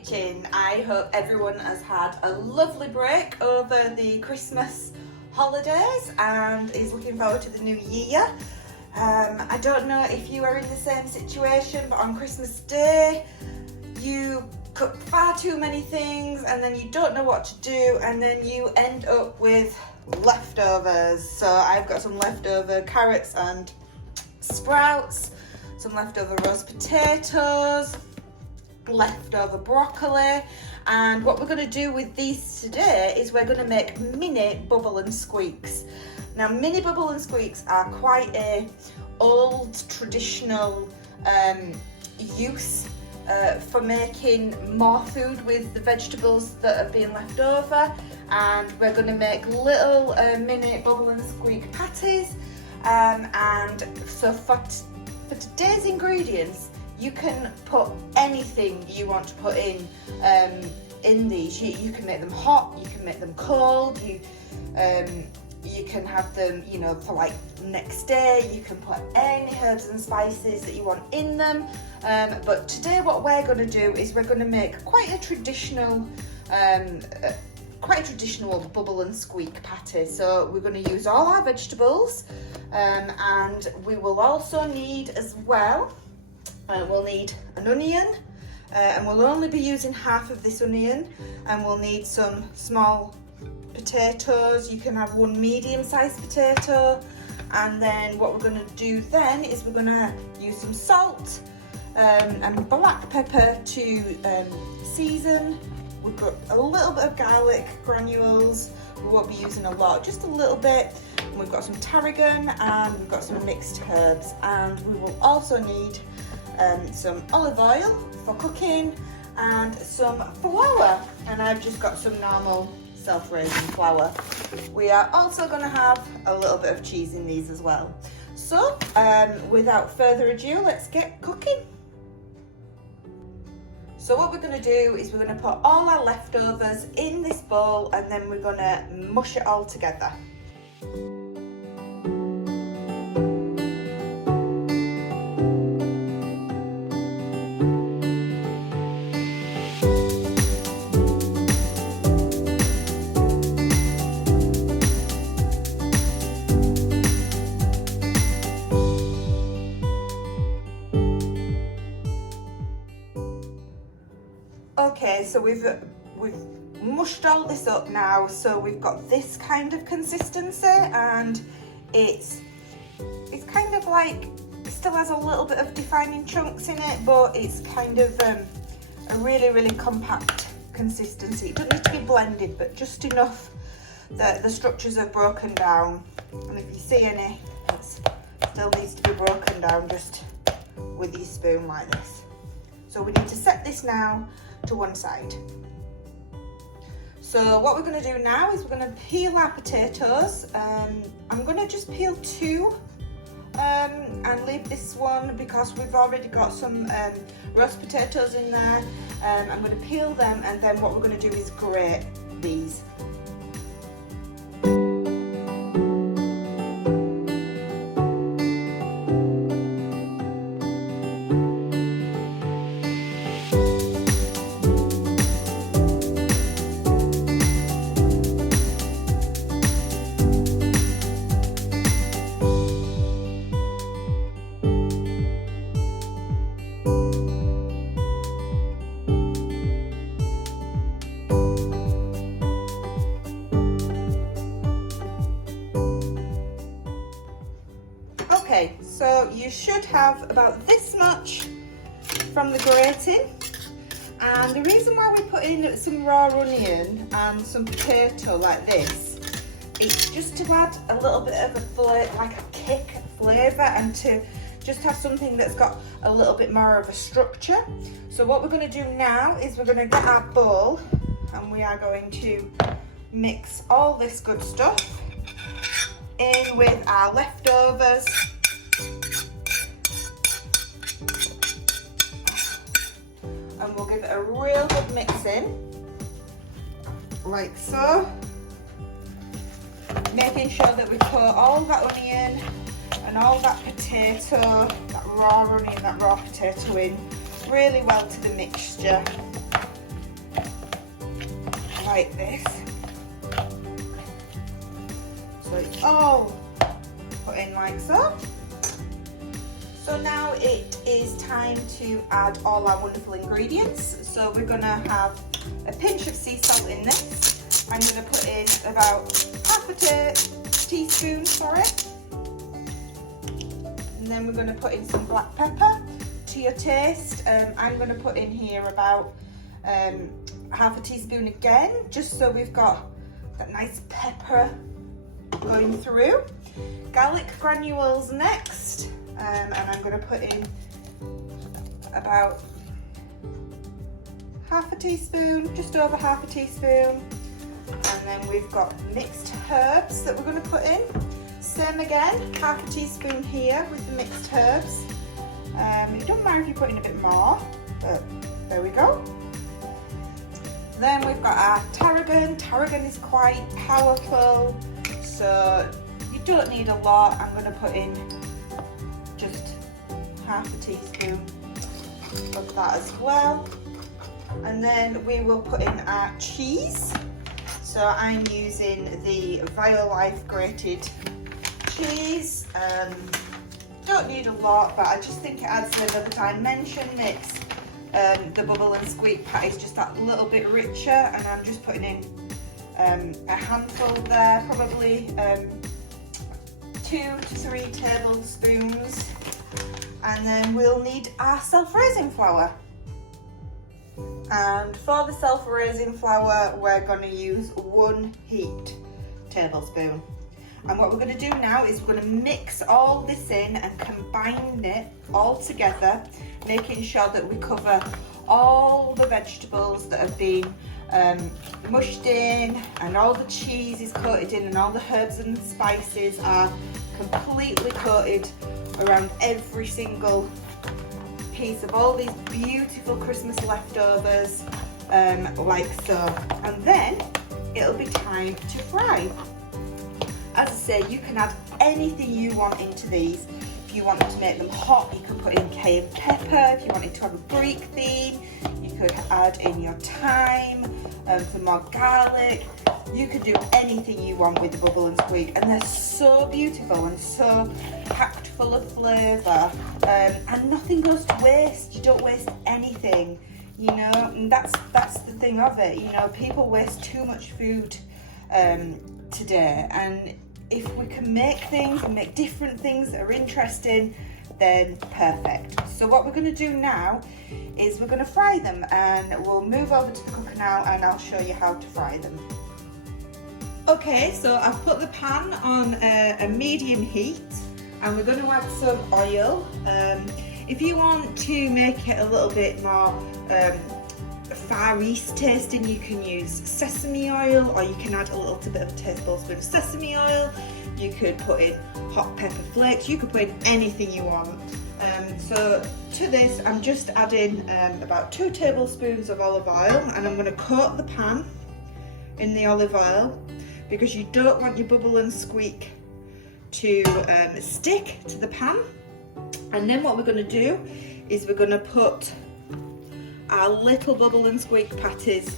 kitchen. I hope everyone has had a lovely break over the Christmas holidays and is looking forward to the new year. I don't know if you are in the same situation, but on Christmas Day you cook far too many things and then you don't know what to do and then you end up with leftovers. So I've got some leftover carrots and sprouts, some leftover roast potatoes, leftover broccoli, and what we're going to do with these today is we're going to make mini bubble and squeaks. Now mini bubble and squeaks are quite a old traditional use for making more food with the vegetables that have been left over, and we're going to make little mini bubble and squeak patties. And so for today's ingredients, you can put anything you want to put in these. You can make them hot, you can make them cold, you can have them, you know, for like next day. You can put any herbs and spices that you want in them. But today what we're going to do is we're going to make quite a traditional bubble and squeak patty. So we're going to use all our vegetables, and we will also need as well, we'll need an onion, and we'll only be using half of this onion, and we'll need some small potatoes. You can have one medium-sized potato, and then what we're going to do then is we're going to use some salt and black pepper to season. We've got a little bit of garlic granules. We won't be using a lot, just a little bit. And we've got some tarragon and we've got some mixed herbs, and we will also need some olive oil for cooking and some flour, and I've just got some normal self-raising flour. We are also going to have a little bit of cheese in these as well. So without further ado, let's get cooking. So what we're going to do is we're going to put all our leftovers in this bowl, and then we're going to mush it all together. Okay, so we've mushed all this up now, so we've got this kind of consistency, and it's kind of like, it still has a little bit of defining chunks in it, but it's kind of a really compact consistency. It doesn't need to be blended, but just enough that the structures have broken down, and if you see any, it still needs to be broken down just with your spoon like this. So we need to set this now to one side. So what we're going to do now is we're going to peel our potatoes. I'm going to just peel two and leave this one because we've already got some roast potatoes in there. I'm going to peel them, and then what we're going to do is grate these. Okay, so you should have about this much from the grating, and the reason why we put in some raw onion and some potato like this, it's just to add a little bit of a flavour, like a kick flavour, and to just have something that's got a little bit more of a structure. So what we're going to do now is we're going to get our bowl, and we are going to mix all this good stuff in with our leftovers. And we'll give it a real good mix in, like so. Making sure that we put all that onion and all that potato, that raw onion, that raw potato in really well to the mixture. like this. So it's all put in like so. So now it is time to add all our wonderful ingredients. So we're gonna have a pinch of sea salt in this. I'm gonna put in about half a teaspoon, and then we're gonna put in some black pepper to your taste. I'm gonna put in here about half a teaspoon again, just so we've got that nice pepper going through. Garlic granules next. And I'm going to put in about half a teaspoon, just over half a teaspoon. And then we've got mixed herbs that we're going to put in. Same again, half a teaspoon here with the mixed herbs. It doesn't matter if you put in a bit more, but there we go. Then we've got our tarragon. Tarragon is quite powerful, so you don't need a lot. I'm going to put in just half a teaspoon of that as well. And then we will put in our cheese. So I'm using the Violife grated cheese. Don't need a lot, but I just think it adds a little bit. I mentioned it's the bubble and squeak pat is just that little bit richer, and I'm just putting in a handful there, probably 2 to 3 tablespoons. And then we'll need our self-raising flour. And for the self-raising flour, we're going to use 1 heaped tablespoon. And what we're going to do now is we're going to mix all this in and combine it all together, making sure that we cover all the vegetables that have been mushed in, and all the cheese is coated in, and all the herbs and spices are completely coated around every single piece of all these beautiful Christmas leftovers, like so. And then it'll be time to fry. As I say, you can add anything you want into these. If you wanted to make them hot, you could put in cayenne pepper. If you wanted to have a Greek theme, you could add in your thyme, some more garlic. You could do anything you want with the bubble and squeak, and they're so beautiful and so packed full of flavour, and nothing goes to waste. You don't waste anything, you know, and that's the thing of it. You know, people waste too much food today, and if we can make things and make different things that are interesting, then perfect. So what we're going to do now is we're going to fry them, and we'll move over to the cooker now and I'll show you how to fry them. Okay, so I've put the pan on a medium heat, and we're going to add some oil. If you want to make it a little bit more Far East tasting, you can use sesame oil, or you can add a little bit of a tablespoon of sesame oil. You could put in hot pepper flakes, you could put in anything you want. So to this I'm just adding about 2 tablespoons of olive oil, and I'm going to coat the pan in the olive oil, because you don't want your bubble and squeak to stick to the pan. And then what we're going to do is we're going to put our little bubble and squeak patties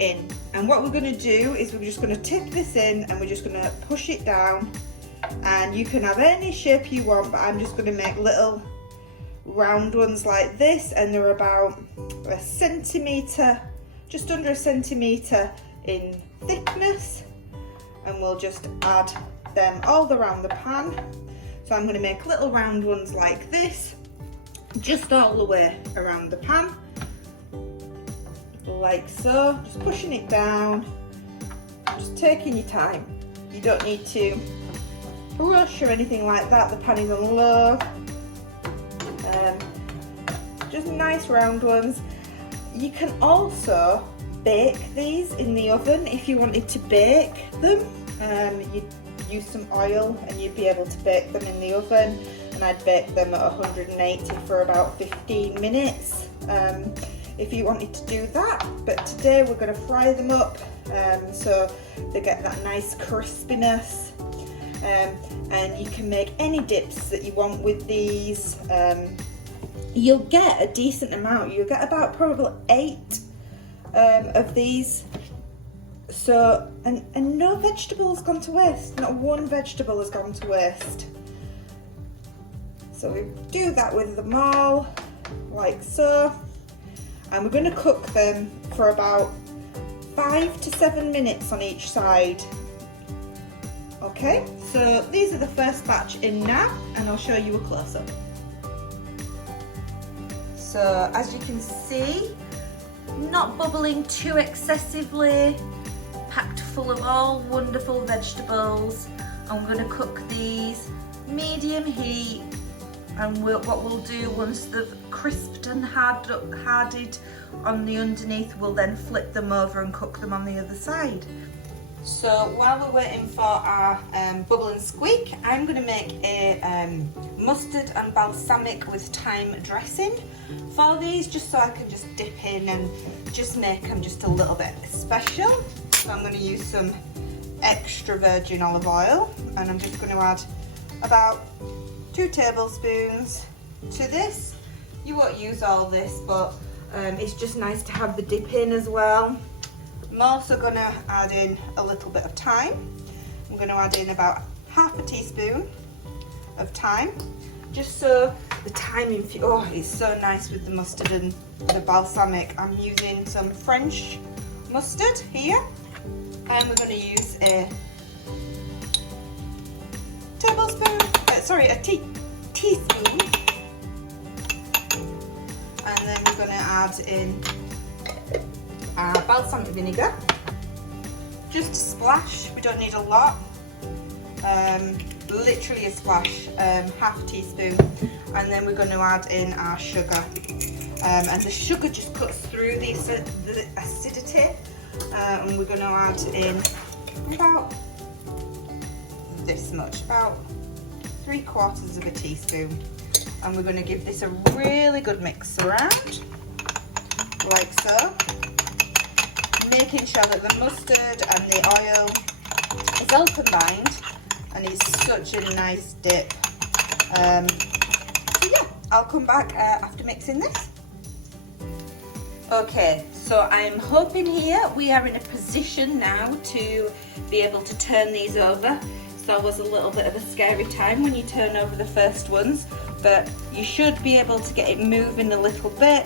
in, and what we're going to do is we're just going to tip this in, and we're just going to push it down. And you can have any shape you want, but I'm just going to make little round ones like this, and they're about a centimetre, just under a centimetre in thickness, and we'll just add them all around the pan. So I'm going to make little round ones like this, just all the way around the pan, like so, just pushing it down, just taking your time. You don't need to rush or anything like that. The pan is on low. Just nice round ones. You can also bake these in the oven if you wanted to bake them. You'd use some oil and you'd be able to bake them in the oven, and I'd bake them at 180 for about 15 minutes. If you wanted to do that, but today we're going to fry them up so they get that nice crispiness, and you can make any dips that you want with these. You'll get a decent amount. You'll get about probably 8 of these So, and no vegetable has gone to waste. Not one vegetable has gone to waste. So we do that with them all, like so. And we're going to cook them for about 5 to 7 minutes on each side. Okay, so these are the first batch in now, and I'll show you a close-up. So as you can see, not bubbling too excessively, packed full of all wonderful vegetables. I'm going to cook these medium heat, and what we'll do once they've crisped and hardened on the underneath, we'll then flip them over and cook them on the other side. So while we're waiting for our bubble and squeak, I'm going to make a mustard and balsamic with thyme dressing for these, just so I can just dip in and just make them just a little bit special. So I'm going to use some extra virgin olive oil, and I'm just going to add about 2 tablespoons to this. You won't use all this, but it's just nice to have the dip in as well. I'm also going to add in a little bit of thyme. I'm going to add in about half a teaspoon of thyme, just so the thyme it's so nice with the mustard and the balsamic. I'm using some French mustard here, and we're going to use a teaspoon, and then we're going to add in our balsamic vinegar, just a splash. We don't need a lot, literally a splash, half a teaspoon, and then we're going to add in our sugar, and the sugar just cuts through the acidity, and we're going to add in about this much, about 3/4 of a teaspoon, and we're going to give this a really good mix around, like so, making sure that the mustard and the oil is all combined and it's such a nice dip. So yeah, I'll come back after mixing this. Okay, so I'm hoping here we are in a position now to be able to turn these over. So it was a little bit of a scary time when you turn over the first ones, but you should be able to get it moving a little bit,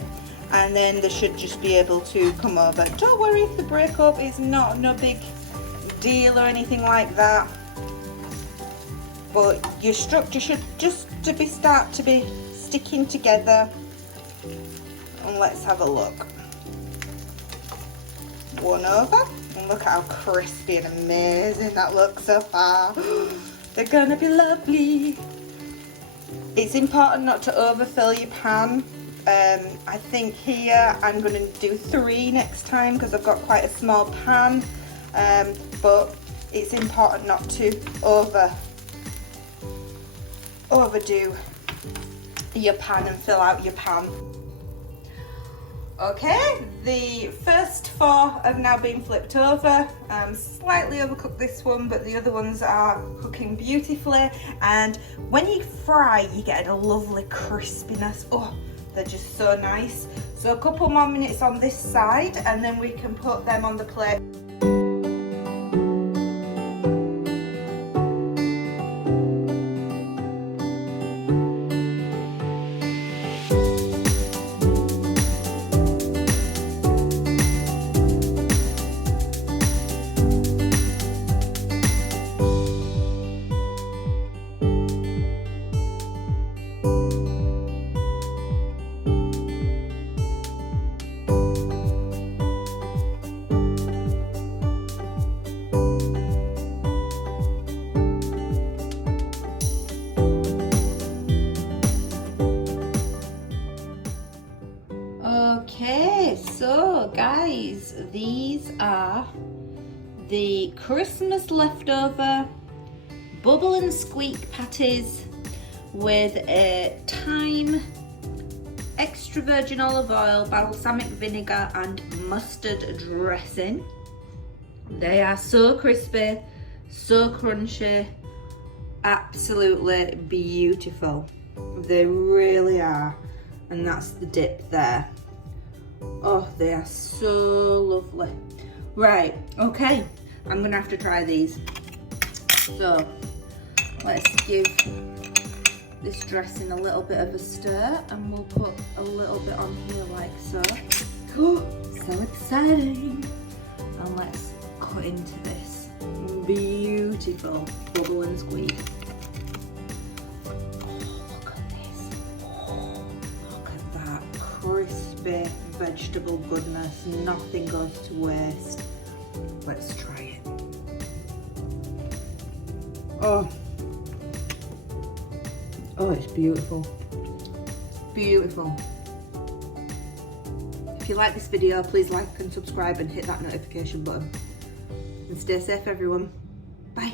and then they should just be able to come over. Don't worry if they break up, it's no big deal or anything like that, but your structure should just start to be sticking together. And let's have a look. One over, and look at how crispy and amazing that looks so far. They're gonna be lovely. It's important not to overfill your pan. I think here I'm going to do 3 next time because I've got quite a small pan, but it's important not to overdo your pan and fill out your pan. Okay, the first 4 have now been flipped over. Slightly overcooked this one, but the other ones are cooking beautifully, and when you fry you get a lovely crispiness. Oh, they're just so nice. So a couple more minutes on this side, and then we can put them on the plate. Okay, so guys, these are the Christmas leftover bubble and squeak patties with a thyme, extra virgin olive oil, balsamic vinegar and mustard dressing. They are so crispy, so crunchy, absolutely beautiful. They really are. And that's the dip there. Oh, they are so lovely. Right, okay, I'm gonna have to try these. So let's give this dressing a little bit of a stir, and we'll put a little bit on here like so. Oh, so exciting. And let's cut into this beautiful bubble and squeak. Oh, look at this. Oh, look at that crispy vegetable goodness. Nothing goes to waste. Let's try it. Oh, it's beautiful. Beautiful. If you like this video, please like and subscribe and hit that notification button. And stay safe, everyone. Bye.